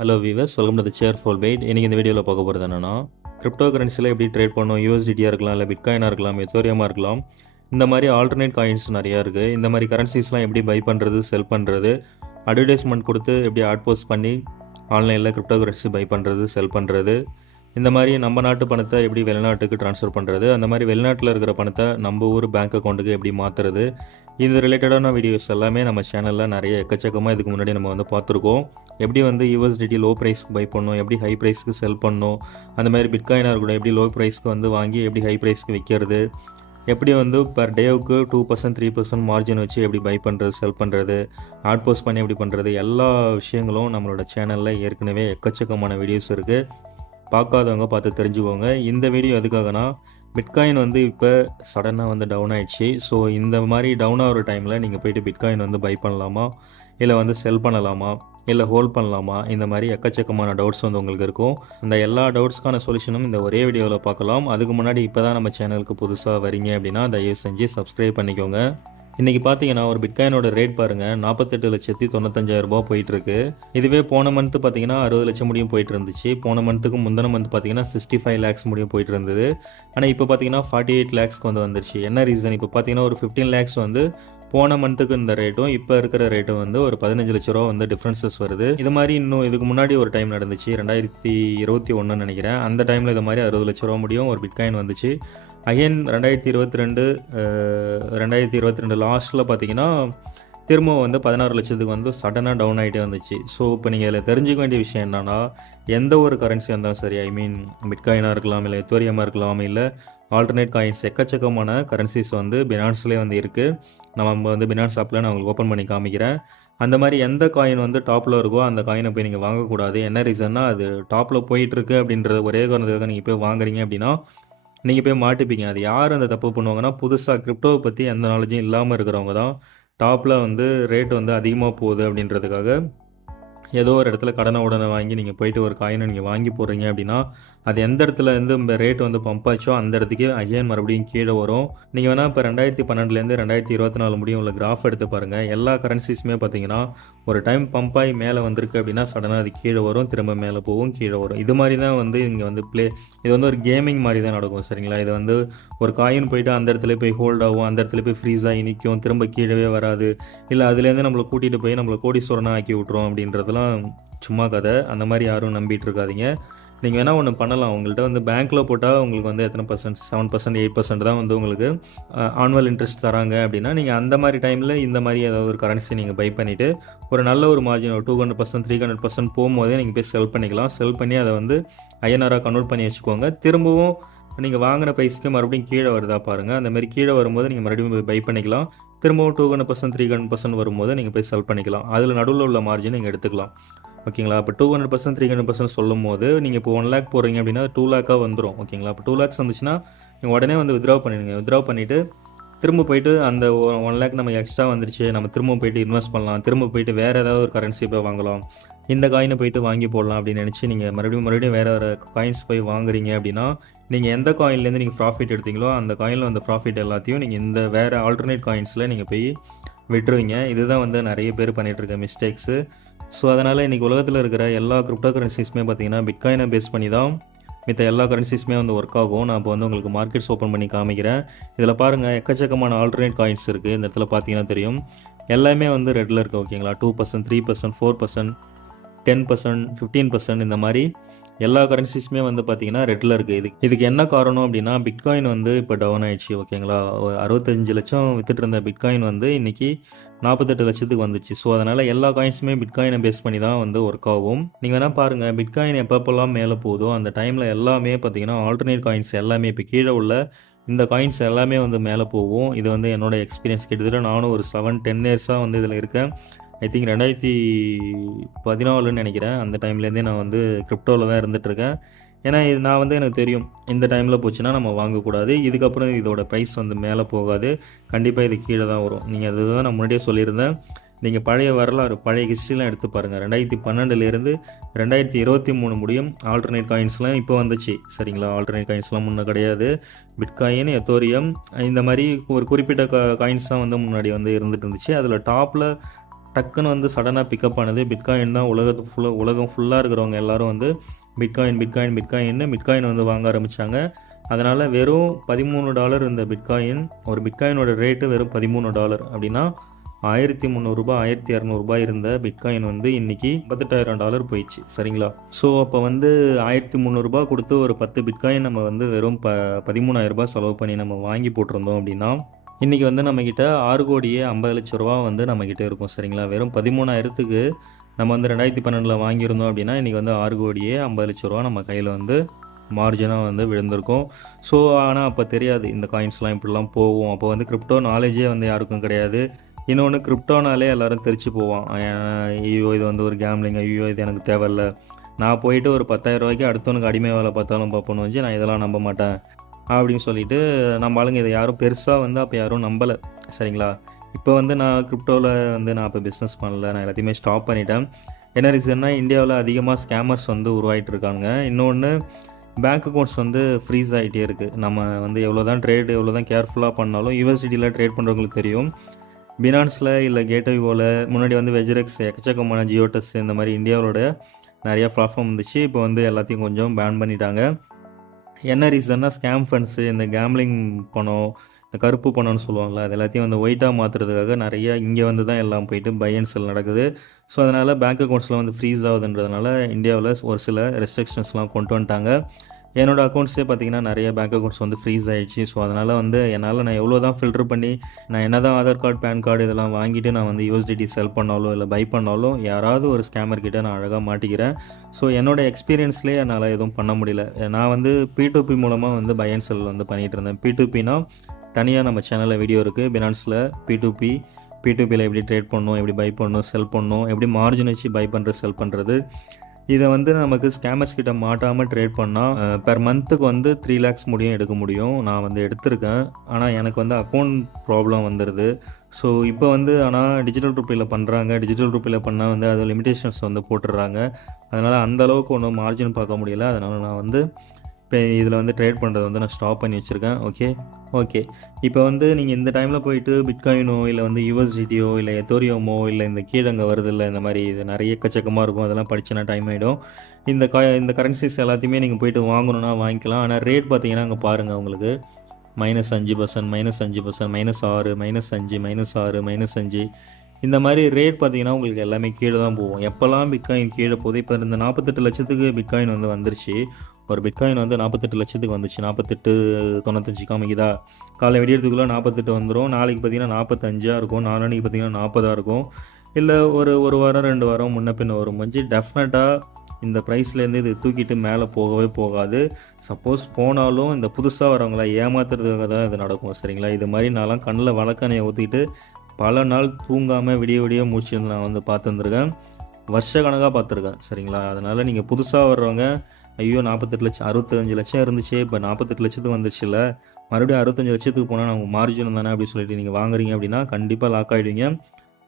Hello viewers, welcome to the Cheerful Bite. இன்றைக்கி இந்த வீடியோவில் பார்க்க போகிறது என்னென்னா, கிரிப்டோ கரன்சியில் எப்படி ட்ரேட் பண்ணணும். யூஎஸ்டிடியாக இருக்கலாம், இல்லை பிட்காயினாக இருக்கலாம், எத்தோரியமாக இருக்கலாம். இந்த மாதிரி ஆல்டர்னேட் காயின்ஸ் நிறையா இருக்குது. இந்த மாதிரி கரன்சிஸ்லாம் எப்படி பை பண்ணுறது, செல் பண்ணுறது, அட்வர்டைஸ்மெண்ட் கொடுத்து எப்படி ஆட் போஸ்ட் பண்ணி ஆன்லைனில் கிரிப்டோ கரன்சி பை பண்ணுறது, செல் பண்ணுறது, இந்த மாதிரி நம்ம நாட்டு பணத்தை எப்படி வெளிநாட்டுக்கு ட்ரான்ஸ்ஃபர் பண்ணுறது, அந்த மாதிரி வெளிநாட்டில் இருக்கிற பணத்தை நம்ம ஊர் பேங்க் அக்கௌண்ட்டுக்கு எப்படி மாற்றுறது, இது ரிலேட்டடான வீடியோஸ் எல்லாமே நம்ம சேனலில் நிறைய எக்கச்சக்கமாக இதுக்கு முன்னாடி நம்ம வந்து பார்த்துருக்கோம். எப்படி வந்து யூஎஸ்டிடி லோ ப்ரைஸ்க்கு பை பண்ணணும், எப்படி ஹை ப்ரைஸ்க்கு செல் பண்ணணும், அந்த மாதிரி பிட்காயினாக கூட எப்படி லோ ப்ரைஸ்க்கு வந்து வாங்கி எப்படி ஹை ப்ரைஸ்க்கு விற்கிறது, எப்படி வந்து பர் டேவுக்கு 2% 3% மார்ஜின் வச்சு எப்படி பை பண்ணுறது, செல் பண்ணுறது, ஆட் போஸ்ட் பண்ணி எப்படி பண்ணுறது, எல்லா விஷயங்களும் நம்மளோட சேனலில் ஏற்கனவே எக்கச்சக்கமான வீடியோஸ் இருக்குது. பார்க்காதவங்க பார்த்து தெரிஞ்சுக்கோங்க. இந்த வீடியோ எதுக்காகனா, பிட்காயின் வந்து இப்போ சடனாக வந்து டவுன் ஆகிடுச்சு. ஸோ இந்த மாதிரி டவுன் ஆகிற டைமில் நீங்கள் போய்ட்டு பிட்காயின் வந்து பை பண்ணலாமா, இல்லை வந்து செல் பண்ணலாமா, இல்லை ஹோல்ட் பண்ணலாமா, இந்த மாதிரி எக்கச்சக்கமான டவுட்ஸ் வந்து உங்களுக்கு இருக்கும். அந்த எல்லா டவுட்ஸ்க்கான சொல்யூஷனும் இந்த ஒரே வீடியோவில் பார்க்கலாம். அதுக்கு முன்னாடி இப்போ தான் நம்ம சேனலுக்கு புதுசாக வரீங்க அப்படின்னா தயவு செஞ்சு சப்ஸ்கிரைப் பண்ணிக்கோங்க. இன்றைக்கி பார்த்தீங்கன்னா ஒரு பிட்காயினோட ரேட் பாருங்கள், 48,95,000 போயிட்டுருக்கு. இதுவே போன மந்த்து பார்த்தீங்கன்னா 60 லட்சம் முடியும் போயிட்டு இருந்துச்சு. போன மந்த்துக்கு முந்தின மந்த் பார்த்தீங்கன்னா 65 லேக்ஸ் முடியும் போயிட்டு இருந்தது. ஆனால் இப்போ பார்த்தீங்கன்னா 48 லேக்ஸ்க்கு வந்து வந்துருச்சு. என்ன ரீசன்? இப்போ பார்த்தீங்கன்னா ஒரு 15 லேக்ஸ் வந்து போன மந்த்துக்கு இந்த ரேட்டும் இப்போ இருக்கிற ரேட்டும் வந்து ஒரு 15 லட்ச ரூபா வந்து டிஃப்ரென்சஸ் வருது. இது மாதிரி இன்னும் இதுக்கு முன்னாடி ஒரு டைம் நடந்துச்சு, 2021 நினைக்கிறேன். அந்த டைமில் இது மாதிரி 60 லட்ச ரூபா முடியும் ஒரு பிட்காயின் வந்துச்சு. அகைன் 2022 லாஸ்ட்டில் பார்த்தீங்கன்னா திரும்ப வந்து 16 லட்சத்துக்கு வந்து சடனாக டவுன் ஆகிட்டே வந்துச்சு. ஸோ இப்போ நீங்கள் இதில் தெரிஞ்சுக்க வேண்டிய விஷயம் என்னென்னா, எந்த ஒரு கரன்சியாக இருந்தாலும் சரி, ஐ மீன் பிட்காயினாக இருக்கலாம், இல்லை எத்தோரியமாக இருக்கலாம், இல்லை ஆல்டர்னேட் காயின்ஸ், எக்கச்சக்கமான கரன்சிஸ் வந்து பினான்ஸ்லேயே வந்து இருக்குது. நம்ம வந்து பினான்ஸ் ஆப்பில் நான் உங்களுக்கு ஓப்பன் பண்ணி காமிக்கிறேன். அந்த மாதிரி எந்த காயின் வந்து டாப்பில் இருக்கோ அந்த காயினை போய் நீங்கள் வாங்கக்கூடாது. என்ன ரீசன்னா, அது டாப்பில் போயிட்டுருக்கு அப்படின்ற ஒரே காரணத்துக்காக நீங்கள் போய் வாங்குறீங்க அப்படின்னா நீங்கள் போய் மாட்டிப்பீங்க. அது யார் அந்த தப்பு பண்ணுவாங்கன்னா, புதுசாக கிரிப்டோவை பற்றி எந்த நாலேஜும் இல்லாமல் இருக்கிறவங்க தான் டாப்பில் வந்து ரேட் வந்து அதிகமாக போகுது அப்படின்றதுக்காக ஏதோ ஒரு இடத்துல கடனை உடனே வாங்கி நீங்கள் போயிட்டு ஒரு காயினை நீங்கள் வாங்கி போடுறீங்க அப்படின்னா, அது எந்த இடத்துல இருந்து ரேட் வந்து பம்ப் ஆச்சோ அந்த இடத்துக்கு அகைன் மறுபடியும் கீழே வரும். நீங்கள் வேணால் இப்போ 2012 2024 முடியும் உள்ள கிராஃப் எடுத்து பாருங்கள். எல்லா கரன்சிஸுமே பார்த்தீங்கன்னா ஒரு டைம் பம்ப் ஆகி மேலே வந்திருக்கு அப்படின்னா சடனாக அது கீழே வரும், திரும்ப மேலே போகும், கீழே வரும். இது மாதிரி தான் வந்து இங்கே வந்து இது வந்து ஒரு கேமிங் மாதிரி தான் நடக்கும், சரிங்களா? இது வந்து ஒரு காயின் போயிட்டு அந்த இடத்துல போய் ஹோல்ட் ஆகும், அந்த இடத்துல போய் ஃப்ரீஸ் ஆகி நிற்கும், திரும்ப கீழே வராது. இல்லை அதுலேருந்து நம்மளை கூட்டிகிட்டு போய் நம்மளை கோடீஸ்வரனாக ஆக்கி விட்ருவோம் அப்படின்றதுலாம் சும்மா கதை. அந்த மாதிரி யாரும் நம்பிட்டு இருக்காதீங்க. நீங்கள் வேணால் ஒன்று பண்ணலாம். உங்கள்கிட்ட வந்து பேங்க்கில் போட்டால் உங்களுக்கு வந்து எத்தனை பர்சன்ட், 7% 8% தான் வந்து உங்களுக்கு ஆனுவல் இன்ட்ரெஸ்ட் தராங்க அப்படின்னா, நீங்கள் அந்த மாதிரி டைமில் இந்த மாதிரி ஏதாவது ஒரு கரன்சி நீங்கள் பை பண்ணிவிட்டு ஒரு நல்ல ஒரு மார்ஜின், ஒரு 200% 300% போகும்போதே நீங்கள் போய் செல் பண்ணிக்கலாம். செல் பண்ணி அதை வந்து ஐஎன்ஆராக கன்வெர்ட் பண்ணி வச்சுக்கோங்க. திரும்பவும் நீங்கள் வாங்கின ப்ரைஸ்க்கு மறுபடியும் கீழே வருதா பாருங்கள். அந்த மாதிரி கீழே வரும்போது நீங்கள் மறுபடியும் போய் பை பண்ணிக்கலாம். திரும்பவும் 200% 300% வரும்போது நீங்கள் போய் செல் பண்ணிக்கலாம். அதில் நடுவில் உள்ள மார்ஜின் நீங்கள் எடுத்துக்கலாம். ஓகேங்களா? இப்போ 200% 300% சொல்லும் போது நீங்கள் இப்போ 1 லேக் போடுறீங்க அப்படின்னா 2 லேக்காக வந்துடும். ஓகேங்களா? இப்போ 2 லேக்ஸ் வந்துச்சுன்னா நீங்கள் உடனே வந்து வித்ட்ரா பண்ணிடுங்க. வித்ட்ரா பண்ணிவிட்டு திரும்ப போயிட்டு அந்த 1 லேக் நமக்கு எக்ஸ்ட்ரா வந்துருச்சு, நம்ம திரும்ப போயிட்டு இன்வெஸ்ட் பண்ணலாம், திரும்ப போயிட்டு வேறு ஏதாவது ஒரு கரன்சி போய் வாங்கலாம், இந்த காயினை போயிட்டு வாங்கி போடலாம் அப்படின்னு நினச்சி நீங்கள் மறுபடியும் வேறு காயின்ஸ் போய் வாங்குறீங்க அப்படின்னா, நீங்கள் எந்த காயின்லேருந்து நீங்கள் ப்ராஃபிட் எடுத்தீங்களோ அந்த காயினில் அந்த ப்ராஃபிட் எல்லாத்தையும் நீங்கள் இந்த வேறு ஆல்டர்னேட் காயின்ஸில் நீங்கள் போய் விட்டுருவீங்க. இதுதான் வந்து நிறைய பேர் பண்ணிகிட்ருக்க மிஸ்டேக்ஸு. ஸோ அதனால் இன்றைக்கி உலகத்தில் இருக்கிற எல்லா கிரிப்டோ கரன்சிஸுமே பார்த்திங்கன்னா பிட்காயினை பேஸ் பண்ணி தான் மித்த எல்லா கரன்சிஸுமே வந்து ஒர்க் ஆகும். நான் இப்போ வந்து உங்களுக்கு மார்க்கெட்ஸ் ஓப்பன் பண்ணி காமிக்கிறேன். இதில் பாருங்கள், எக்கச்சக்கமான ஆல்டர்னேட் காயின்ஸ் இருக்குது. இந்த இடத்துல பார்த்தீங்கன்னா தெரியும், எல்லாமே வந்து ரெட்டில் இருக்குது. ஓகேங்களா? 2%, 3%, 4%, 10%, 15% இந்த மாதிரி எல்லா கரன்சிஸுமே வந்து பார்த்திங்கன்னா ரெட்டில் இருக்குது. இதுக்கு என்ன காரணம் அப்படின்னா, பிட்காயின் வந்து இப்போ டவுன் ஆகிடுச்சு. ஓகேங்களா? 65 லட்சம் வித்துட்டு இருந்த பிட்காயின் வந்து இன்றைக்கி 48 லட்சத்துக்கு வந்துச்சு. ஸோ அதனால் எல்லா காயின்ஸுமே பிட்காயினை பேஸ் பண்ணி தான் வந்து ஒர்க் ஆகும். நீங்கள் வேணால் பாருங்கள், பிட்காயின் எப்பப்பெல்லாம் மேலே போதோ அந்த டைமில் எல்லாமே பார்த்திங்கன்னா ஆல்டர்னேட் காயின்ஸ் எல்லாமே இப்போ கீழே உள்ள இந்த காயின்ஸ் எல்லாமே வந்து மேலே போகும். இது வந்து என்னோடய எக்ஸ்பீரியன்ஸ். கிட்டத்தட்ட நானும் ஒரு 7-10 இயர்ஸாக வந்து இதில் இருக்கேன். ஐ திங்க் 2014 நினைக்கிறேன். அந்த டைம்லேருந்தே நான் வந்து கிரிப்டோவில் தான் இருந்துகிட்ருக்கேன். ஏன்னா இது நான் வந்து எனக்கு தெரியும், இந்த டைமில் போச்சுன்னா நம்ம வாங்கக்கூடாது, இதுக்கப்புறம் இதோட ப்ரைஸ் வந்து மேலே போகாது, கண்டிப்பாக இது கீழே தான் வரும். நீங்கள் அதுதான் நான் முன்னாடியே சொல்லியிருந்தேன். நீங்கள் பழைய வரலாறு, பழைய ஹிஸ்ட்ரிலாம் எடுத்து பாருங்கள். 2012 2023 முடியும் ஆல்டர்னேட் காயின்ஸ்லாம் இப்போ வந்துச்சு, சரிங்களா? ஆல்டர்னேட் காயின்ஸ்லாம் முன்னே கிடையாது. பிட்காயின், எத்தோரியம் இந்த மாதிரி ஒரு குறிப்பிட்ட காயின்ஸ் தான் வந்து முன்னாடி வந்து இருந்துகிட்டு இருந்துச்சு. அதில் டக்குன்னு வந்து சடனாக பிக்கப் ஆனது பிட்காயின் தான். உலகம் ஃபுல்லாக இருக்கிறவங்க எல்லோரும் வந்து பிட்காயின் வந்து வாங்க ஆரம்பித்தாங்க. அதனால் வெறும் $13 இருந்த பிட்காயின், ஒரு பிட்காயினோட ரேட்டு வெறும் $13 அப்படின்னா $1300 $1200 இருந்த பிட்காயின் வந்து இன்றைக்கி $58,000 போயிடுச்சு. சரிங்களா? ஸோ அப்போ வந்து $1300 கொடுத்து ஒரு 10 பிட்காயின் நம்ம வந்து வெறும் $13,000 செலவு பண்ணி நம்ம வாங்கி போட்டிருந்தோம் அப்படின்னா இன்றைக்கி வந்து நம்மக்கிட்ட 6,50,00,000 வந்து நம்மக்கிட்ட இருக்கும். சரிங்களா? வெறும் 13,000க்கு நம்ம வந்து 2012 வாங்கியிருந்தோம் அப்படின்னா இன்றைக்கி வந்து 6,50,00,000 நம்ம கையில் வந்து மார்ஜினாக வந்து விழுந்திருக்கும். ஸோ ஆனால் அப்போ தெரியாது இந்த காயின்ஸ்லாம் இப்படிலாம் போகும். அப்போ வந்து கிரிப்டோ நாலேஜே வந்து யாருக்கும் கிடையாது. இன்னொன்று கிரிப்டோனாலே எல்லோரும் தெரிச்சு போவான். ஐயோ இது வந்து ஒரு கேம்லிங், ஐயோ இது எனக்கு தேவையில்ல, நான் போயிட்டு ஒரு $10,000 அடுத்தவனுக்கு அடிமை வேலை பார்த்தாலும் பார்ப்போன்னு வச்சு நான் இதெல்லாம் நம்ப மாட்டேன் அப்படின்னு சொல்லிட்டு நம்ம ஆளுங்க இதை யாரும் பெருசாக வந்து அப்போ யாரும் நம்பலை. சரிங்களா? இப்போ வந்து நான் கிரிப்டோவில் வந்து நான் இப்போ பிஸ்னஸ் பண்ணல, நான் எல்லாத்தையுமே ஸ்டாப் பண்ணிட்டேன். என்ன ரீசன்னா இந்தியாவில் அதிகமாக ஸ்கேமர்ஸ் வந்து உருவாகிட்டு இருக்காங்க. இன்னொன்று பேங்க் அக்கௌண்ட்ஸ் வந்து ஃப்ரீஸ் ஆகிட்டே இருக்குது. நம்ம வந்து எவ்வளோ தான் கேர்ஃபுல்லாக பண்ணாலும் யூஎஸ்டியில் ட்ரேட் பண்ணுறவங்களுக்கு தெரியும். பினான்ஸில் இல்லை கேட்வேவில் முன்னாடி வந்து வெஜ்ரெக்ஸ், எக்கச்சக்கமான ஜியோடெக்ஸ் இந்த மாதிரி இந்தியாவோட நிறையா பிளாட்ஃபார்ம் இருந்துச்சு. இப்போ வந்து எல்லாத்தையும் கொஞ்சம் பேன் பண்ணிட்டாங்க. என்ன ரீசன்னா ஸ்கேம் ஃபண்ட்ஸு, இந்த கேம்லிங் பணம், இந்த கருப்பு பணம்னு சொல்லுவாங்களா, அது எல்லாத்தையும் வந்து ஒயிட்டாக மாற்றுறதுக்காக நிறையா இங்கே வந்து தான் எல்லாம் போயிட்டு பை அண்ட் செல் நடக்குது. ஸோ அதனால் பேங்க் அக்கௌண்ட்ஸ்லாம் வந்து ஃப்ரீஸ் ஆகுதுன்றதுனால இந்தியாவில் ஒரு சில ரெஸ்ட்ரிக்ஷன்ஸ்லாம் கொண்டு வந்துட்டாங்க. என்னோடய அக்கௌண்ட்ஸே பார்த்திங்கன்னா நிறைய பேங்க் அக்கௌண்ட்ஸ் வந்து ஃப்ரீஸ் ஆகிடுச்சு. ஸோ அதனால் வந்து நான் எவ்வளோ தான் ஃபில்டர் பண்ணி நான் என்ன தான் ஆதார் கார்டு, பேன் கார்டு இதெல்லாம் வாங்கிட்டு நான் வந்து யூஎஸ்டிடி செல் பண்ணாலும் இல்லை பை பண்ணாலும் யாராவது ஒரு ஸ்கேமர் கிட்ட நான் அழகாக மாட்டிக்கிறேன். ஸோ என்னோடய எக்ஸ்பீரியன்ஸ்லேயே என்னால் எதுவும் பண்ண முடியல. நான் வந்து P2P மூலமாக வந்து பை அண்ட் செல் வந்து பண்ணிகிட்டு இருந்தேன். P2Pனா தனியாக நம்ம சேனலில் வீடியோ இருக்குது. பினான்ஸில் P2Pயில் எப்படி ட்ரேட் பண்ணணும், எப்படி பை பண்ணணும், செல் பண்ணணும், எப்படி மார்ஜின் வச்சு பை பண்ணுறது, செல் பண்ணுறது. இதை வந்து நமக்கு ஸ்கேமர்ஸ் கிட்ட மாட்டாமல் ட்ரேட் பண்ணால் பெர் மந்த்துக்கு வந்து 3 lakhs முடியும் எடுக்க முடியும். நான் வந்து எடுத்திருக்கேன். ஆனால் எனக்கு வந்து அக்கௌண்ட் ப்ராப்ளம் வந்துடுது. ஸோ இப்போ வந்து ஆனால் டிஜிட்டல் ரூபியில் பண்ணுறாங்க. டிஜிட்டல் ரூபியில் பண்ணால் வந்து அது லிமிடேஷன்ஸ் வந்து போட்டுடுறாங்க. அதனால் அந்தளவுக்கு ஒன்றும் மார்ஜின் பார்க்க முடியல. அதனால் நான் வந்து இப்போ இதில் வந்து ட்ரேட் பண்ணுறது வந்து நான் ஸ்டாப் பண்ணி வச்சுருக்கேன். ஓகே இப்போ வந்து நீங்கள் இந்த டைமில் போயிட்டு பிட்காயினோ இல்லை வந்து யூஎஸ்டிடியோ இல்லை எத்தோரியமோ இல்லை இந்த கீழங்க வருது இல்லை இந்த மாதிரி இது நிறைய எக்கச்சக்கமாக இருக்கும். அதெல்லாம் படிச்சுனா டைம் ஆகிடும். இந்த கரன்சிஸ் எல்லாத்தையுமே நீங்கள் போய்ட்டு வாங்கணுன்னா வாங்கிக்கலாம். ஆனால் ரேட் பார்த்தீங்கன்னா அங்கே பாருங்கள், உங்களுக்கு -5%, -5%, -6, -5, -6, -5 இந்த மாதிரி ரேட் பார்த்தீங்கன்னா உங்களுக்கு எல்லாமே கீழே தான் போகும். எப்போல்லாம் பிட்காயின் கீழே போகுது, இப்போ இந்த 48 லட்சத்துக்கு பிட்காயின் வந்து வந்துருச்சு. ஒரு பிட்காயின் வந்து 48 லட்சத்துக்கு வந்துச்சு. 48.95 காமிக்குதா? காலை வெடியறதுக்குள்ளே 48 வந்துடும். நாளைக்கு பார்த்தீங்கன்னா 45 இருக்கும். நாளைக்கு பார்த்தீங்கன்னா 40 இருக்கும். இல்லை ஒரு வாரம் 2 வாரம் முன்ன பின்ன வரும். டெஃபினட்டாக இந்த ப்ரைஸ்லேருந்து இது தூக்கிட்டு மேலே போகவே போகாது. சப்போஸ் போனாலும் இந்த புதுசாக வரவங்கள ஏமாத்துறதுக்காக தான் இது நடக்கும். சரிங்களா? இது மாதிரி நான்லாம் கண்ணில் வழக்கணையை ஊற்றிட்டு பல நாள் தூங்காமல் விடிய முடிச்சுருந்து நான் வந்து பார்த்துருந்துருக்கேன். வருஷ கணக்காக பார்த்துருக்கேன். சரிங்களா? அதனால் நீங்கள் புதுசாக வர்றவங்க ஐயோ 48 லட்சம் 65 லட்சம் இருந்துச்சு, இப்போ 48 லட்சத்துக்கு வந்துருச்சுல்ல, மறுபடியும் 65 லட்சத்துக்கு போனால் நம்ம மார்ஜின் தானே அப்படின்னு சொல்லிட்டு நீங்கள் வாங்குறீங்க அப்படின்னா கண்டிப்பாக லாக் ஆகிடுவீங்க.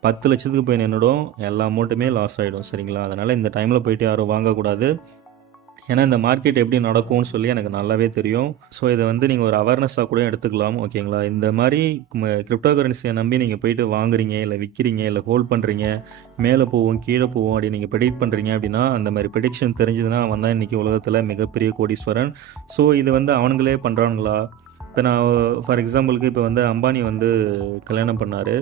10 லட்சத்துக்கு போய் நின்றுடும், எல்லா அமௌண்ட்டுமே லாஸ் ஆகிடும். சரிங்களா? அதனால் இந்த டைமில் போய்ட்டு யாரும் வாங்கக்கூடாது. ஏன்னா இந்த மார்க்கெட் எப்படி நடக்கும்னு சொல்லி எனக்கு நல்லாவே தெரியும். ஸோ இதை வந்து நீங்கள் ஒரு அவேர்னஸாக கூட எடுத்துக்கலாம். ஓகேங்களா? இந்த மாதிரி கிரிப்டோ கரன்சியை நம்பி நீங்கள் போய்ட்டு வாங்குறீங்க, இல்லை விற்கிறீங்க, இல்லை ஹோல்ட் பண்ணுறீங்க, மேலே போவோம் கீழே போவோம் அப்படி நீங்கள் ப்ரெடிக்ட் பண்ணுறீங்க அப்படின்னா அந்த மாதிரி ப்ரெடிக்ஷன் தெரிஞ்சதுன்னா அவன் தான் இன்றைக்கி உலகத்தில் மிகப்பெரிய கோடீஸ்வரன். ஸோ இது வந்து அவனுங்களே பண்ணுறானுங்களா? இப்போ நான் ஃபார் எக்ஸாம்பிளுக்கு இப்போ வந்து அம்பானி வந்து கல்யாணம் பண்ணார்,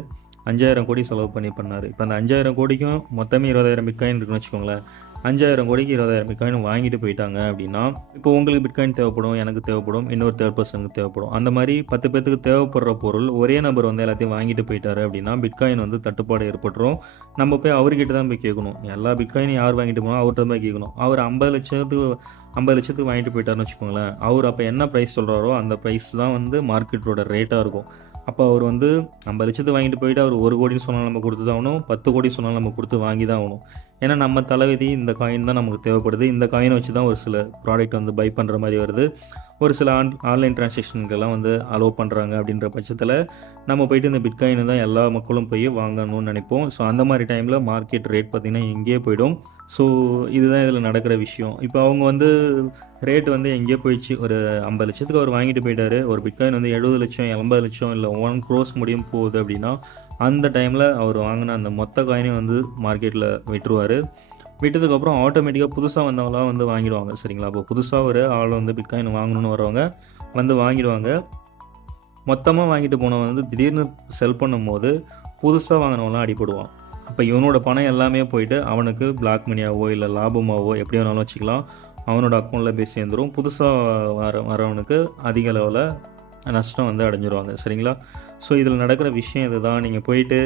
5,000 கோடி செலவு பண்ணார். இப்போ அந்த 5,000 கோடிக்கும் மொத்தமே 20,000 பிட்காயின் இருக்குன்னு வச்சுக்கோங்களேன். 5,000 கோடிக்கு 20,000 பிட்காயின் வாங்கிட்டு போயிட்டாங்க அப்படின்னா இப்போ உங்களுக்கு பிட்காயின் தேவைப்படும், எனக்கு தேவைப்படும், இன்னொரு தேர்ட் பர்சனுக்கு தேவைப்படும். அந்த மாதிரி 10 பேருக்கு தேவைப்படுற பொருள் ஒரே நபர் வந்து எல்லாத்தையும் வாங்கிட்டு போயிட்டாரு அப்படின்னா பிட்காயின் வந்து தட்டுப்பாடு ஏற்பட்டுரும். நம்ம போய் அவர்கிட்ட தான் போய் கேட்கணும். எல்லா பிட்காயினும் யார் வாங்கிட்டு போனோம் அவர்கிட்ட போய் கேட்கணும். அவர் 50 லட்சத்துக்கு வாங்கிட்டு போயிட்டாருன்னு வச்சுக்கோங்களேன். அவர் அப்போ என்ன ப்ரைஸ் சொல்கிறாரோ அந்த ப்ரைஸ் தான் வந்து மார்க்கெட்டோட ரேட்டாக இருக்கும். அப்போ அவர் வந்து 50 லட்சத்துக்கு வாங்கிட்டு போயிட்டு அவர் 1 கோடின்னு சொன்னாலும் நம்ம கொடுத்து தான் ஆகணும், 10 கோடி சொன்னாலும் நம்ம கொடுத்து வாங்கி தான் ஆகணும். ஏன்னா நம்ம தலைவிதி இந்த காயின் தான் நமக்கு தேவைப்படுது. இந்த காயினை வச்சு தான் ஒரு சில ப்ராடக்ட் வந்து பை பண்ணுற மாதிரி வருது. ஒரு சில ஆன்லைன் டிரான்சாக்ஷனுக்கெல்லாம் வந்து அலோவ் பண்ணுறாங்க. அப்படின்ற பட்சத்தில் நம்ம போய்ட்டு இந்த பிட்காயினை தான் எல்லா மக்களும் போய் வாங்கணும்னு நினைப்போம். ஸோ அந்த மாதிரி டைமில் மார்க்கெட் ரேட் பார்த்திங்கன்னா எங்கேயே போயிடும். ஸோ இதுதான் இதில் நடக்கிற விஷயம். இப்போ அவங்க வந்து ரேட் வந்து எங்கேயோ போயிடுச்சு. ஒரு 50 லட்சத்துக்கு அவர் வாங்கிட்டு போயிட்டார். ஒரு பிட்காயின் வந்து 70 லட்சம் 80 லட்சம் இல்லை 1 crore முடியும் போகுது அப்படின்னா அந்த டைமில் அவர் வாங்கின அந்த மொத்த காயினையும் வந்து மார்க்கெட்டில் விட்டுருவார். விட்டதுக்கப்புறம் ஆட்டோமேட்டிக்காக புதுசாக வந்தவங்களாம் வந்து வாங்கிடுவாங்க. சரிங்களா? அப்போ புதுசாக ஒரு ஆள் வந்து பிட்காயின் வாங்கணும்னு வரவங்க வந்து வாங்கிடுவாங்க. மொத்தமாக வாங்கிட்டு போனவன் வந்து திடீர்னு செல் பண்ணும்போது புதுசாக வாங்கினவங்களாம் அடிபடுவான். அப்போ இவனோட பணம் எல்லாமே போயிட்டு அவனுக்கு பிளாக் மணியாவோ இல்லை லாபமாகவோ எப்படி வேணாலும் வச்சுக்கலாம், அவனோட அக்கௌண்ட்டில் போய் சேர்ந்துடும். புதுசாக வரவனுக்கு அதிக அளவில் நஷ்டம் வந்து அடைஞ்சிருவாங்க. சரிங்களா? ஸோ இதில் நடக்கிற விஷயம் இது தான். நீங்கள் போயிட்டு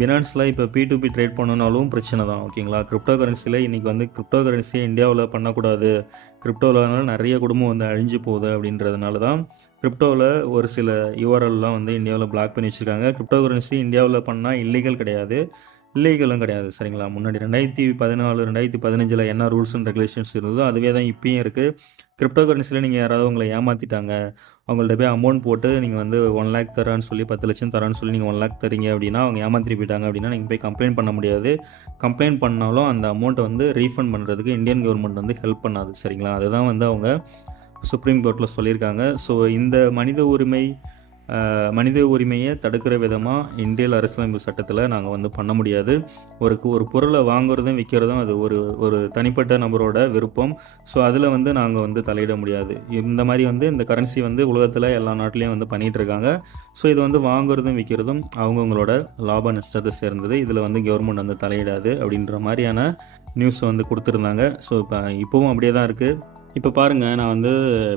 பினான்ஸில் இப்போ P2P ட்ரேட் பண்ணனாலும் பிரச்சனை தான். ஓகேங்களா? கிரிப்டோ கரன்சியில் இன்றைக்கி வந்து கிரிப்டோ கரன்சியை இந்தியாவில் பண்ணக்கூடாது, கிரிப்டோவில் நிறைய குடும்பம் வந்து அழிஞ்சு போகுது அப்படின்றதுனால தான் கிரிப்டோவில் ஒரு சில யூஆர்எல்லாம் வந்து இந்தியாவில் பிளாக் பண்ணி வச்சுருக்காங்க. கிரிப்டோ கரன்சி இந்தியாவில் பண்ணால் இல்லீகல் கிடையாது, இல்லீகலும் கிடையாது. சரிங்களா? முன்னாடி 2014 2015 என்ன ரூல்ஸ் அண்ட் ரெகுலேஷன்ஸ் இருந்ததோ அதுவே தான் இப்பயும் இருக்குது. கிரிப்டோ கரன்சியில் நீங்கள் யாராவது உங்களை ஏமாற்றிட்டாங்க, அவங்கள்ட்ட போய் அமௌண்ட் போட்டு நீங்கள் வந்து 1 lakh தரான்னு சொல்லி 10 லட்சம் தரான்னு சொல்லி நீங்கள் 1 lakh தரீங்க அப்படின்னா, அவங்க ஏமாற்றிட்டு போயிட்டாங்க அப்படின்னா நீங்கள் போய் கம்ப்ளைண்ட் பண்ண முடியாது. கம்ப்ளைண்ட் பண்ணாலும் அந்த அமௌண்ட்டை வந்து ரீஃபண்ட் பண்ணுறதுக்கு இந்தியன் கவர்மெண்ட் வந்து ஹெல்ப் பண்ணாது. சரிங்களா? அதுதான் வந்து அவங்க சுப்ரீம் கோர்ட்டில் சொல்லியிருக்காங்க. ஸோ இந்த மனித உரிமையை தடுக்கிற விதமாக இந்திய அரசியலமைப்பு சட்டத்தில் நாங்கள் வந்து பண்ண முடியாது. ஒரு பொருளை வாங்குறதும் விற்கிறதும் அது ஒரு தனிப்பட்ட நபரோட விருப்பம். ஸோ அதில் வந்து நாங்கள் வந்து தலையிட முடியாது. இந்த மாதிரி வந்து இந்த கரன்சி வந்து உலகத்தில் எல்லா நாட்டிலையும் வந்து பண்ணிகிட்ருக்காங்க. ஸோ இது வந்து வாங்குறதும் விற்கிறதும் அவங்கவுங்களோட லாப நஷ்டத்தை சேர்ந்தது. இதில் வந்து கவர்மெண்ட் வந்து தலையிடாது அப்படின்ற மாதிரியான நியூஸ் வந்து கொடுத்துருந்தாங்க. ஸோ இப்போவும் அப்படியே தான் இருக்குது. இப்போ பாருங்கள், நான் வந்து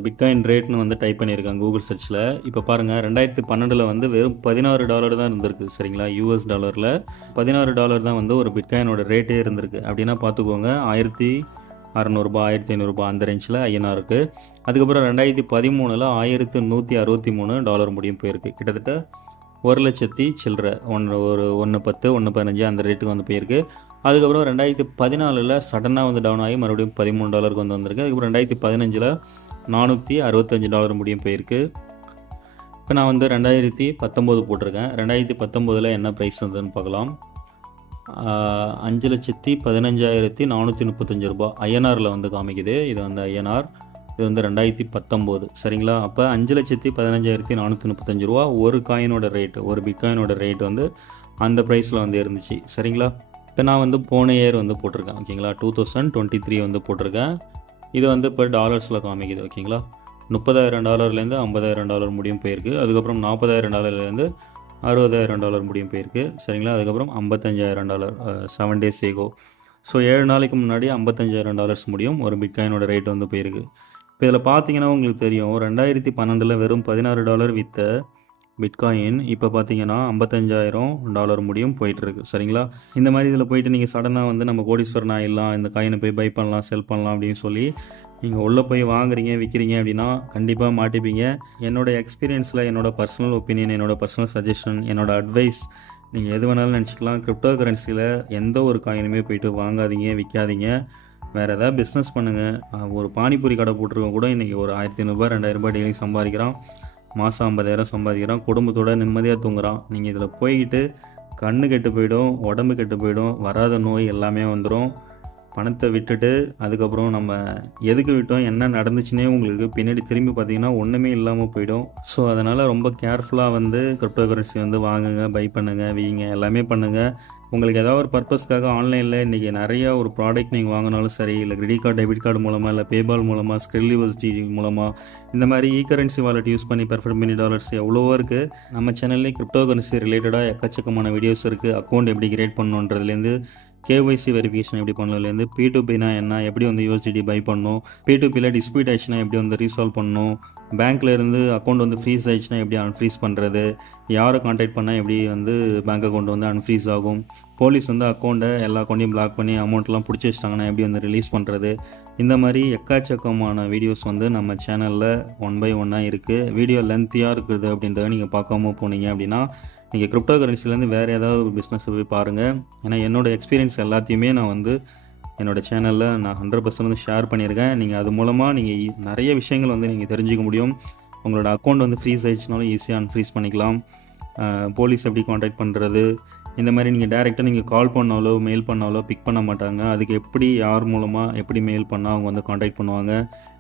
பிட்காயின் ரேட்னு வந்து டைப் பண்ணியிருக்கேன் கூகுள் சர்ச்சில். இப்போ பாருங்கள், 2012 வந்து வெறும் $16 தான் இருந்திருக்கு. சரிங்களா? US டாலரில் $16 தான் வந்து ஒரு பிட்காயினோட ரேட்டே இருந்திருக்கு. அப்படின்னா பார்த்துக்கோங்க, 1600 1500 அந்த ரேஞ்சில் INR-க்கு. அதுக்கப்புறம் 2013 $1163 முடியும் போயிருக்கு. கிட்டத்தட்ட 1 லட்சத்தி சில்லற, 110 115 அந்த ரேட்டுக்கு வந்து போயிருக்கு. அதுக்கப்புறம் 2014 சடனாக வந்து டவுன் ஆகி மறுபடியும் $13 வந்து வந்திருக்கு. அதுக்கப்புறம் 2015 $465 முடியும் போயிருக்கு. இப்போ நான் வந்து 2019 போட்டிருக்கேன். 2019 என்ன ப்ரைஸ் வந்ததுன்னு பார்க்கலாம். 5,15,435 INR-ல வந்து காமிக்குது. இது வந்து INR, இது வந்து 2019. சரிங்களா? அப்போ 5,15,435 ஒரு காயினோட ரேட்டு, ஒரு பிட்காயினோட ரேட் வந்து அந்த ப்ரைஸில் வந்து இருந்துச்சு. சரிங்களா? இப்போ நான் வந்து போன இயர் வந்து போட்டிருக்கேன். ஓகேங்களா? 2023 வந்து போட்டிருக்கேன். இது வந்து இப்போ டாலர்ஸில் காமிக்குது. ஓகேங்களா? $30,000 $50,000 முடியும் போயிருக்கு. அதுக்கப்புறம் $40,000 $60,000 முடியும் போயிருக்கு. சரிங்களா? அதுக்கப்புறம் $55,000 7 days ago. ஸோ 7 நாளைக்கு முன்னாடி $55,000 முடியும் ஒரு பிட்காயினோட ரேட் வந்து போயிருக்கு. இப்போ இதில் பார்த்தீங்கன்னா உங்களுக்கு தெரியும், 2012 வெறும் $16 விற்ற பிட்காயின் இப்போ பார்த்தீங்கன்னா $55,000 முடியும் போயிட்டுருக்கு. சரிங்களா? இந்த மாதிரி இதில் போயிட்டு நீங்கள் சடனாக வந்து நம்ம கோடீஸ்வரன் ஆகிடலாம், இந்த காயினை போய் பை பண்ணலாம், செல் பண்ணலாம் அப்படின்னு சொல்லி நீங்கள் உள்ளே போய் வாங்குறீங்க விற்கிறீங்க அப்படின்னா கண்டிப்பாக மாட்டிப்பீங்க. என்னோடய எக்ஸ்பீரியன்ஸில், என்னோட பர்சனல் ஒப்பீனியன், என்னோட பர்சனல் சஜஷன், என்னோட அட்வைஸ், நீங்கள் எது வேணாலும் நினச்சிக்கலாம். கிரிப்டோ கரன்சியில் எந்த ஒரு காயினுமே போயிட்டு வாங்காதீங்க, விற்காதீங்க. வேறு ஏதாவது பிஸ்னஸ் பண்ணுங்கள். ஒரு பானிபூரி கடை போட்டிருக்கோம் கூட இன்றைக்கி ஒரு $1,500 $2,000 டெய்லி சம்பாதிக்கிறான். மாதம் 50,000 சம்பாதிக்கிறான். குடும்பத்தோடு நிம்மதியாக தூங்குறான். நீங்கள் இதில் போய்கிட்டு கண்ணு கெட்டு போயிடும், உடம்பு கெட்டு போயிடும், வராத நோய் எல்லாமே வந்துடும். பணத்தை விட்டுட்டு அதுக்கப்புறம் நம்ம எதுக்கு விட்டோம், என்ன நடந்துச்சுன்னே உங்களுக்கு பின்னாடி திரும்பி பார்த்தீங்கன்னா ஒன்றுமே இல்லாமல் போயிடும். ஸோ அதனால் ரொம்ப கேர்ஃபுல்லாக வந்து கிரிப்டோ கரன்சி வந்து வாங்குங்க, பை பண்ணுங்கள், வீங்க, எல்லாமே பண்ணுங்கள். உங்களுக்கு ஏதாவது ஒரு பர்பஸ்க்காக ஆன்லைனில் இன்றைக்கி நிறையா ஒரு ப்ராடக்ட் நீங்கள் வாங்கினாலும் சரி, இல்லை கிரெடிட் கார்டு, டெபிட் கார்டு மூலமாக, இல்லை பேபால் மூலமாக, ஸ்கிரில் யூனிவர்சிட்டி மூலமாக, இந்த மாதிரி கரன்சி வாலெட் யூஸ் பண்ணி பெர்ஃபெக்ட் பண்ணி டாலர்ஸ் எவ்வளவோ இருக்குது. நம்ம சேனல்லே கிரிப்டோ கரன்சி ரிலேட்டடாக எக்கச்சக்கமான வீடியோஸ் இருக்குது. அக்கௌண்ட் எப்படி கிரியேட் பண்ணணுன்றதுலேருந்து, KYC வெரிஃபிகேஷன் எப்படி பண்ணலேருந்து, P2Pனா என்ன, எப்படி வந்து USDT பை பண்ணணும், P2Pயில் டிஸ்பியூட் ஆயிடுச்சுன்னா எப்படி வந்து ரீசால்வ் பண்ணணும், பேங்க்கில் இருந்து அக்கௌண்ட் வந்து ஃப்ரீஸ் ஆயிடுச்சுன்னா எப்படி அன்ஃப்ரீஸ் பண்ணுறது, யாரை கான்டாக்ட் பண்ணால் எப்படி வந்து பேங்க் அக்கௌண்ட் வந்து அன்ஃப்ரீஸ் ஆகும், போலீஸ் வந்து எல்லா அக்கௌண்ட்டையும் பிளாக் பண்ணி அமௌண்ட்லாம் பிடிச்சி வச்சிட்டாங்கன்னா எப்படி வந்து ரிலீஸ் பண்ணுறது, இந்த மாதிரி எக்கச்சக்கமான வீடியோஸ் வந்து நம்ம சேனலில் 1 by 1 இருக்குது. வீடியோ லென்த்தியாக இருக்குது அப்படின்றத நீங்கள் பார்க்காம போனீங்க அப்படின்னா நீங்கள் கிரிப்டோ கரன்சிலேருந்து வேறு ஏதாவது ஒரு பிஸ்னஸை போய் பாருங்கள். ஏன்னா என்னோடய எக்ஸ்பீரியன்ஸ் எல்லாத்தையுமே நான் வந்து என்னோடய சேனலில் நான் 100% வந்து ஷேர் பண்ணியிருக்கேன். நீங்கள் அது மூலமாக நீங்கள் நிறைய விஷயங்கள் வந்து நீங்கள் தெரிஞ்சுக்க முடியும். உங்களோட அக்கௌண்ட் வந்து ஃப்ரீஸ் ஆகிடுச்சுனாலும் ஈஸியாக அன்ஃப்ரீஸ் பண்ணிக்கலாம். போலீஸ் எப்படி கான்டாக்ட் பண்ணுறது, இந்த மாதிரி நீங்கள் டைரெக்டாக நீங்கள் கால் பண்ணாலோ மெயில் பண்ணாலோ பிக் பண்ண மாட்டாங்க. அதுக்கு எப்படி, யார் மூலமாக எப்படி மெயில் பண்ணால் அவங்க வந்து கான்டாக்ட் பண்ணுவாங்க.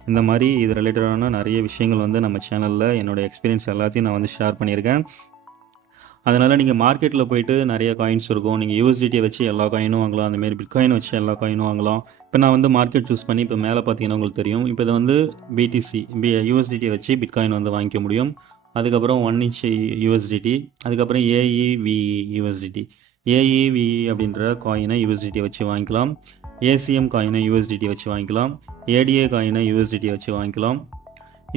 இந்த மாதிரி இது ரிலேட்டடான நிறைய விஷயங்கள் வந்து நம்ம சேனலில் என்னோடய எக்ஸ்பீரியன்ஸ் எல்லாத்தையும் நான் வந்து ஷேர் பண்ணியிருக்கேன். அதனால் நீங்கள் மார்க்கெட்டில் போயிட்டு நிறைய காயின்ஸ் இருக்கும். நீங்கள் யூஎஸ்டிடியை வச்சு எல்லா காயினும் வாங்கலாம். அந்தமாரி பிட்காயின் வச்சு எல்லா காயினும் வாங்கலாம். இப்போ நான் வந்து மார்க்கெட் சூஸ் பண்ணி இப்போ மேலே பார்த்தீங்கன்னா உங்களுக்கு தெரியும். இப்போ இதை வந்து பிடிசி யூஎஸ்டிடியை வச்சு பிட்காயின் வந்து வாங்கிக்க முடியும். அதுக்கப்புறம் 1 இன்ச் யூஎஸ்டிடி, அதுக்கப்புறம் ஏஇவி யூஎஸ்டிடி. ஏஇவி அப்படின்ற காயினை யூஎஸ்டிடியை வச்சு வாங்கிக்கலாம். ஏசிஎம் காயினை யூஎஸ்டிடியை வச்சு வாங்கிக்கலாம். ஏடிஏ காயினை யூஎஸ்டிடியை வச்சு வாங்கிக்கலாம்.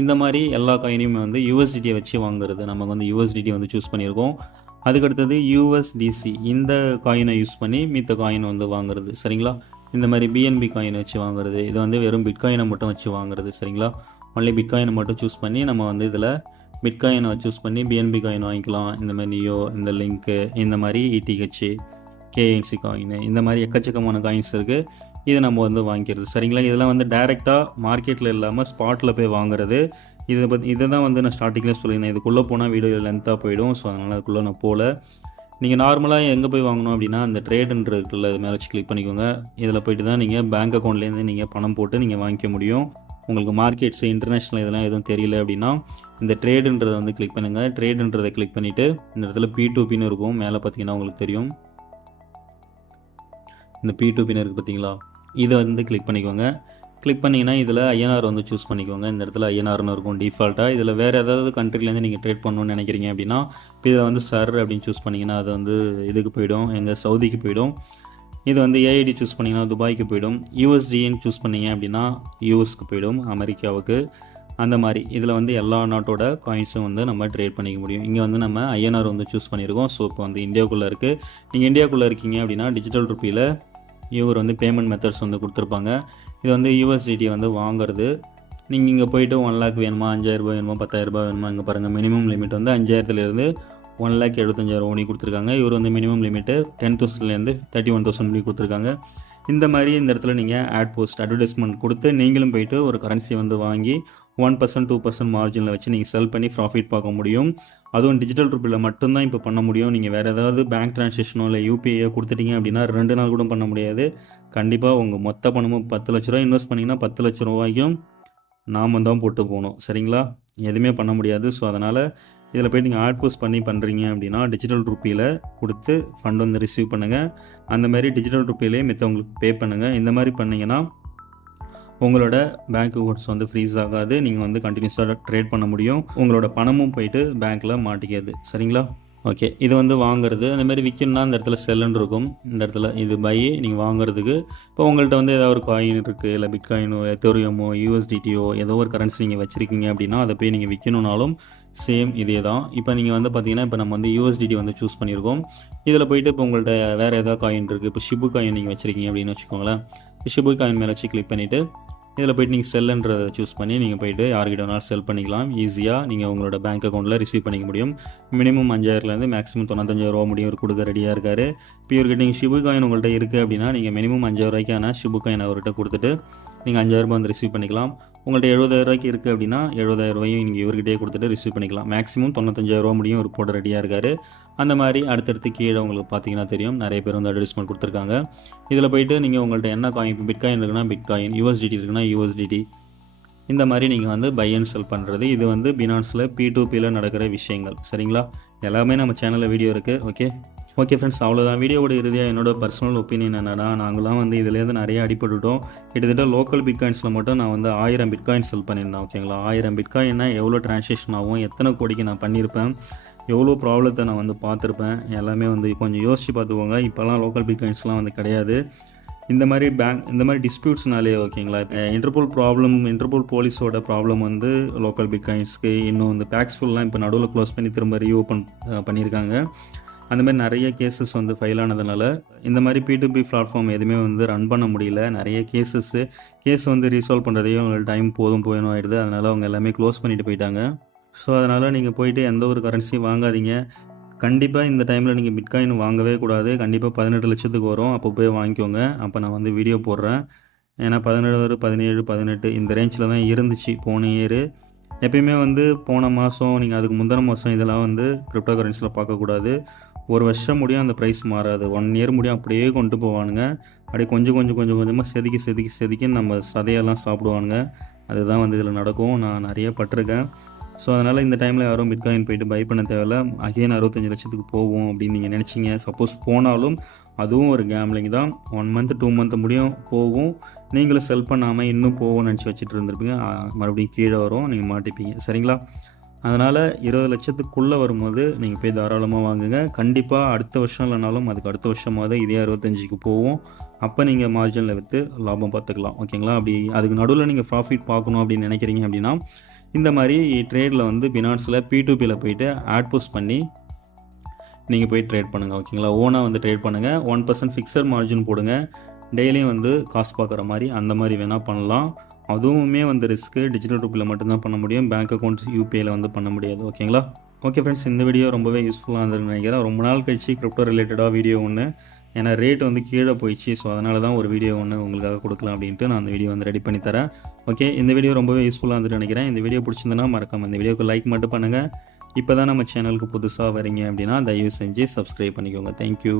இந்த மாதிரி எல்லா காயினையுமே வந்து யூஎஸ்டிடியை வச்சு வாங்குறது. நம்ம வந்து யூஎஸ்டிடி வந்து சூஸ் பண்ணியிருக்கோம். அதுக்கடுத்தது யூஎஸ்டிசி, இந்த காயினை யூஸ் பண்ணி மித்த காயின் வந்து வாங்குறது. சரிங்களா? இந்த மாதிரி பிஎன்பி காயினை வச்சு வாங்குறது. இது வந்து வெறும் பிட்காயினை மட்டும் வச்சு வாங்குறது. சரிங்களா? ஒன்லி பிட்காயினை மட்டும் சூஸ் பண்ணி நம்ம வந்து இதில் பிட்காயினை சூஸ் பண்ணி பிஎன்பி காயின் வாங்கிக்கலாம். இந்த மாதிரி நியோ, இந்த லிங்க்கு, இந்த மாதிரி இடிஹெச், கேஎன்சி காயின், இந்த மாதிரி எக்கச்சக்கமான காயின்ஸ் இருக்குது. இதை நம்ம வந்து வாங்கிக்கிறது. சரிங்களா? இதெல்லாம் வந்து டைரெக்டாக மார்க்கெட்டில் இல்லாமல் ஸ்பாட்டில் போய் வாங்குறது. இதை தான் வந்து நான் ஸ்டார்டிங்கில் சொல்லியிருந்தேன். இதுக்குள்ளே போனால் வீடியோ லென்த்தாக போயிடும். ஸோ அதனால் அதுக்குள்ளே நான் போகல. நீங்கள் நார்மலாக எங்கே போய் வாங்கணும் அப்படின்னா அந்த ட்ரேடுன்ற இருக்குல்ல, இது மேலே வச்சு கிளிக் பண்ணிக்கோங்க. இதில் போய்ட்டு தான் நீங்கள் பேங்க் அக்கௌண்ட்லேருந்து நீங்கள் பணம் போட்டு நீங்கள் வாங்கிக்க முடியும். உங்களுக்கு மார்க்கெட்ஸு இன்டர்நேஷ்னல் இதெல்லாம் எதுவும் தெரியல அப்படின்னா இந்த ட்ரேடுன்றதை வந்து கிளிக் பண்ணுங்கள். ட்ரேடுன்றதை கிளிக் பண்ணிவிட்டு இந்த இடத்துல P2Pன்னு இருக்கும். மேலே பார்த்தீங்கன்னா உங்களுக்கு தெரியும், இந்த P2Pன்னு இருக்குது பார்த்தீங்களா, இதை வந்து கிளிக் பண்ணிக்கோங்க. கிளிக் பண்ணிங்கன்னா இதில் ஐஎன்ஆர் வந்து சூஸ் பண்ணிக்கோங்க. இந்த இடத்துல ஐஎன்ஆர்னு இருக்கும் டிஃபால்ட்டாக. இதில் வேறு ஏதாவது கண்ட்ரிலேருந்து நீங்கள் ட்ரேட் பண்ணணும்னு நினைக்கிறீங்க அப்படின்னா இப்போ இதில் வந்து சர் அப்படின்னு சூஸ் பண்ணிங்கன்னா அது வந்து இதுக்கு போயிடும், எங்கள் சவுதிக்கு போயிடும். இது வந்து ஏஐடி சூஸ் பண்ணிங்கன்னா துபாய்க்கு போயிடும். யூஎஸ்டின்னு சூஸ் பண்ணிங்க அப்படின்னா யூஎஸ்க்கு போயிடும், அமெரிக்காவுக்கு. அந்த மாதிரி இதில் வந்து எல்லா நாட்டோட காயின்ஸும் வந்து நம்ம ட்ரேட் பண்ணிக்க முடியும். இங்கே வந்து நம்ம ஐஎன்ஆர் வந்து சூஸ் பண்ணியிருக்கோம். ஸோ இப்போ வந்து இந்தியாவுக்குள்ளே இருக்குது. நீங்கள் இந்தியாவுக்குள்ளே இருக்கீங்க அப்படின்னா டிஜிட்டல் ருப்பியில் இவர் வந்து பேமெண்ட் மெத்தட்ஸ் வந்து கொடுத்துருப்பாங்க. இது வந்து யூஎஸ்டிடி வந்து வாங்குறது. நீங்கள் இங்கே போய்ட்டு 1 லேக் வேணுமா, 5000 வேணுமா, 10,000 வேணுமா, இங்கே பாருங்கள் மினிமம் லிமிட் வந்து 5000லேருந்து 1,75,000 ஓனி கொடுத்துருக்காங்க. இவர் வந்து மினிமம் லிமிட்டு 10,000லேருந்து 31,000 பண்ணி கொடுத்துருக்காங்க. இந்த மாதிரி இந்த இடத்துல நீங்கள் ஆட் போஸ்ட் அட்வர்டைஸ்மெண்ட் கொடுத்து நீங்களும் போய்ட்டு ஒரு கரன்சி வந்து வாங்கி 1%, 2% மார்ஜினில் வச்சு நீங்கள் செல் பண்ணி ப்ராஃபிட் பார்க்க முடியும். அதுவும் டிஜிட்டல் ரூபியில் மட்டும்தான் இப்போ பண்ண முடியும். நீங்கள் வேறு ஏதாவது பேங்க் ட்ரான்சாக்ஷனோ இல்லை யூபிஐயோ கொடுத்துட்டீங்க அப்படின்னா 2 நாள் கூட பண்ண முடியாது. கண்டிப்பாக உங்கள் மொத்த பணமும் 10 லட்ச ரூபா இன்வெஸ்ட் பண்ணிங்கன்னா 10 லட்ச ரூபாய்க்கும் நாம தான் போட்டு போகணும். சரிங்களா? எதுவுமே பண்ண முடியாது. ஸோ அதனால் இதில் போய்ட்டு நீங்கள் ஆட் போஸ்ட் பண்ணி பண்ணுறீங்க அப்படின்னா டிஜிட்டல் ரூபியில் கொடுத்து ஃபண்ட் வந்து ரிசீவ் பண்ணுங்கள். அந்தமாதிரி டிஜிட்டல் ரூபியிலே மித்தவங்களுக்கு பே பண்ணுங்கள். இந்த மாதிரி பண்ணிங்கன்னா உங்களோட பேங்க் அக்கௌண்ட்ஸ் வந்து ஃப்ரீஸ் ஆகாது. நீங்கள் வந்து கண்டினியூஸாக ட்ரேட் பண்ண முடியும். உங்களோட பணமும் போயிட்டு பேங்க்கில் மாட்டிக்காது. சரிங்களா? ஓகே, இது வந்து வாங்குறது. அந்தமாதிரி விற்கணுன்னா இந்த இடத்துல செல்லுன்னு இருக்கும். இந்த இடத்துல இது பை நீங்கள் வாங்குறதுக்கு. இப்போ உங்கள்கிட்ட வந்து ஏதாவது ஒரு காயின் இருக்குது, இல்லை பிட்காயினோ, எத்தோரியமோ, யூஎஸ்டிடியோ ஏதோ ஒரு கரன்சி நீங்கள் வச்சுருக்கீங்க அப்படின்னா அதை போய் நீங்கள் விற்கணுன்னாலும் சேம் இதே தான். இப்போ நீங்கள் வந்து பார்த்தீங்கன்னா இப்போ நம்ம வந்து யூஎஸ்டிடி வந்து சூஸ் பண்ணியிருக்கோம். இதில் போய்ட்டு இப்போ உங்கள்கிட்ட வேறு ஏதாவது காயின் இருக்குது. இப்போ ஷிபு காயின் நீங்கள் வச்சுருக்கீங்க அப்படின்னு வச்சுக்கோங்களேன். ஷிபு காயின் மேலே வச்சு கிளிக் பண்ணிவிட்டு இதில் போய்ட்டு நீங்கள் செல்லுன்றதை சூஸ் பண்ணி நீங்கள் போய்ட்டு யார்கிட்ட வேணாலும் செல் பண்ணிக்கலாம். ஈஸியாக நீங்கள் உங்களோட பேங்க் அக்கௌண்ட்டில் ரிசீவ் பண்ணிக்க முடியும். மினிமம் 5000லேருந்து மேக்ஸிமம் 95,000 முடியும் இவர் கொடுக்க ரெடியாக இருக்கார். இப்போ இவர்கிட்ட நீங்கள் ஷிபு காயின் உங்கள்கிட்ட இருக்குது அப்படின்னா நீங்கள் மினிமம் 5,000 ரூபாய்க்கான ஷிபு காயின் அவர்கிட்ட கொடுத்துட்டு நீங்கள் 5,000 வந்து ரிசீவ் பண்ணிக்கலாம். உங்கள்கிட்ட 70,000 ரூபாய்க்கு இருக்குது அப்படின்னா 70,000 ரூபாயும் நீங்கள் இவர்கிட்டே கொடுத்துட்டு ரிசீவ் பண்ணிக்கலாம். மேக்ஸிமம் 95,000 முடியும் இவர் போட ரெடியாக இருக்கார். அந்த மாதிரி அடுத்தடுத்து கீழே உங்களுக்கு பார்த்தீங்கன்னா தெரியும், நிறைய பேர் வந்து அட்வர்டைஸ்மெண்ட் கொடுத்துருக்காங்க. இதில் போய்ட்டு நீங்கள் உங்கள்கிட்ட என்ன காயின், இப்போ பிட்காயின் இருக்குன்னா பிட்காயின், யூஎஸ்டிடி இருக்குன்னா யூஎஸ்டிடி, இந்த மாதிரி நீங்கள் வந்து பை அண்ட் செல் பண்ணுறது. இது வந்து பினான்ஸில் P2Pயில் நடக்கிற விஷயங்கள். சரிங்களா? எல்லாமே நம்ம சேனலில் வீடியோ இருக்குது. ஓகே ஃப்ரெண்ட்ஸ், அவ்வளோதான். வீடியோவோட இறுதியாக என்னோட பர்சனல் ஒப்பீனியன் என்னன்னா, நாங்களாம் வந்து இதுலேருந்து நிறைய அடிபட்டுட்டோம். கிட்டத்தட்ட லோக்கல் பிட்காயின்ஸில் மட்டும் நான் வந்து 1000 பிட்காயின் செல் பண்ணியிருந்தேன். ஓகேங்களா? 1000 பிட்காயின்னா எவ்வளோ ட்ரான்சாக்ஷன் ஆகும், எத்தனை கோடிக்கு நான் பண்ணியிருப்பேன், எவ்வளோ ப்ராப்ளத்தை நான் வந்து பார்த்துருப்பேன். எல்லாமே வந்து கொஞ்சம் யோசித்து பார்த்துக்கோங்க. இப்போலாம் லோக்கல் பிட்காயின்ஸ்லாம் வந்து கிடையாது. இந்த மாதிரி டிஸ்பியூட்ஸ்னாலே ஓகேங்களா, இன்டர்போல் போலீஸோட ப்ராப்ளம் வந்து லோக்கல் பிட்காயின்ஸ்க்கு. இன்னும் வந்து பேக்ஸ்ஃபுல்லாம் இப்போ நடுவில் க்ளோஸ் பண்ணி திரும்ப ரீஓப்பன் பண்ணியிருக்காங்க. அந்த மாதிரி நிறைய கேசஸ் வந்து ஃபைல் ஆனதுனால இந்த மாதிரி P2P பிளாட்ஃபார்ம் எதுவுமே வந்து ரன் பண்ண முடியல. நிறைய கேஸ் வந்து ரீசால்வ் பண்ணுறதையும் அவங்களுக்கு டைம் போயிடும் ஆகிடுது. அதனால் அவங்க எல்லாமே க்ளோஸ் பண்ணிட்டு போயிட்டாங்க. ஸோ அதனால் நீங்கள் போயிட்டு எந்த ஒரு கரன்சியும் வாங்காதீங்க. கண்டிப்பாக இந்த டைமில் நீங்கள் பிட்காயின் வாங்கவே கூடாது. கண்டிப்பாக 18 லட்சத்துக்கு வரும், அப்போ போய் வாங்கிக்கோங்க. அப்போ நான் வந்து வீடியோ போடுறேன். ஏன்னா 16, 17, 18 இந்த ரேஞ்சில் தான் இருந்துச்சு போன இயர். எப்பயுமே வந்து போன மாதம், நீங்கள் அதுக்கு முந்தின மாதம் இதெல்லாம் வந்து கிரிப்டோ கரன்சியில் பார்க்கக்கூடாது. ஒரு வருஷம் முடியும் அந்த ப்ரைஸ் மாறாது. 1 இயர் முடியும் அப்படியே கொண்டு போவானுங்க. அப்படியே கொஞ்சம் கொஞ்சமாக செதுக்கி நம்ம சதையெல்லாம் சாப்பிடுவானுங்க. அதுதான் வந்து இதில் நடக்கும். நான் நிறைய பட்டிருக்கேன். ஸோ அதனால் இந்த டைமில் யாரும் பிட்காயின் போயிட்டு பை பண்ண தேவையில்ல. அகைன் 65 லட்சத்துக்கு போகும் அப்படின்னு நீங்கள் நினச்சிங்க. சப்போஸ் போனாலும் அதுவும் ஒரு கேம்லிங் தான். 1 மந்த் 2 மந்த் முடியும் போகும். நீங்களும் செல் பண்ணாமல் இன்னும் போகும்னு நினச்சி வச்சுட்டு இருந்திருப்பீங்க. மறுபடியும் கீழே வரும், நீங்கள் மாட்டிப்பீங்க. சரிங்களா? அதனால் 20 லட்சத்துக்குள்ளே வரும்போது நீங்கள் போய் தாராளமாக வாங்குங்க. கண்டிப்பாக அடுத்த வருஷம் இல்லைனாலும் அதுக்கு அடுத்த வருஷமாவது இதே 65க்கு போகும். அப்போ நீங்கள் மார்ஜினில் விற்று லாபம் பார்த்துக்கலாம். ஓகேங்களா? அப்படி அதுக்கு நடுவில் நீங்கள் ப்ராஃபிட் பார்க்கணும் அப்படின்னு நினைக்கிறீங்க அப்படின்னா இந்த மாதிரி ட்ரேடில் வந்து பினான்ஸில் P2Pயில் போயிட்டு ஆட் போஸ்ட் பண்ணி நீங்கள் போய் ட்ரேட் பண்ணுங்கள். ஓகேங்களா? ஓனாக வந்து ட்ரேட் பண்ணுங்கள். 1% ஃபிக்ஸட் மார்ஜின் போடுங்க. டெய்லியும் வந்து காசு பார்க்குற மாதிரி அந்த மாதிரி வேணால் பண்ணலாம். அதுவுமே வந்து ரிஸ்க்கு. டிஜிட்டல் ரூபியில் மட்டும்தான் பண்ண முடியும். பேங்க் அக்கௌண்ட்ஸ் UPIயில் வந்து பண்ண முடியாது. ஓகேங்களா? ஓகே ஃப்ரெண்ட்ஸ், இந்த வீடியோ ரொம்பவே யூஸ்ஃபுல்லாக இருந்ததுன்னு நினைக்கிறேன். ரொம்ப நாள் கழிச்சு கிரிப்டோ ரிலேட்டடாக வீடியோ ஒன்று, ஏன்னா ரேட் வந்து கீழே போயிடுச்சு. ஸோ அதனால தான் ஒரு வீடியோ ஒன்று உங்களுக்காக கொடுக்கலாம் அப்படின்ட்டு நான் அந்த வீடியோ வந்து ரெடி பண்ணி தரேன். ஓகே, இந்த வீடியோ ரொம்பவே யூஸ்ஃபுல்லாக இருந்துட்டு நினைக்கிறேன். இந்த வீடியோ பிடிச்சிருந்தனா மறக்காம இந்த வீடியோக்கு லைக் மட்டும் பண்ணுங்கள். இப்போ தான் நம்ம சேனலுக்கு புதுசாக வரீங்க அப்படின்னா தயவு செஞ்சு சப்ஸ்கிரைப் பண்ணிக்கோங்க. தேங்க்யூ.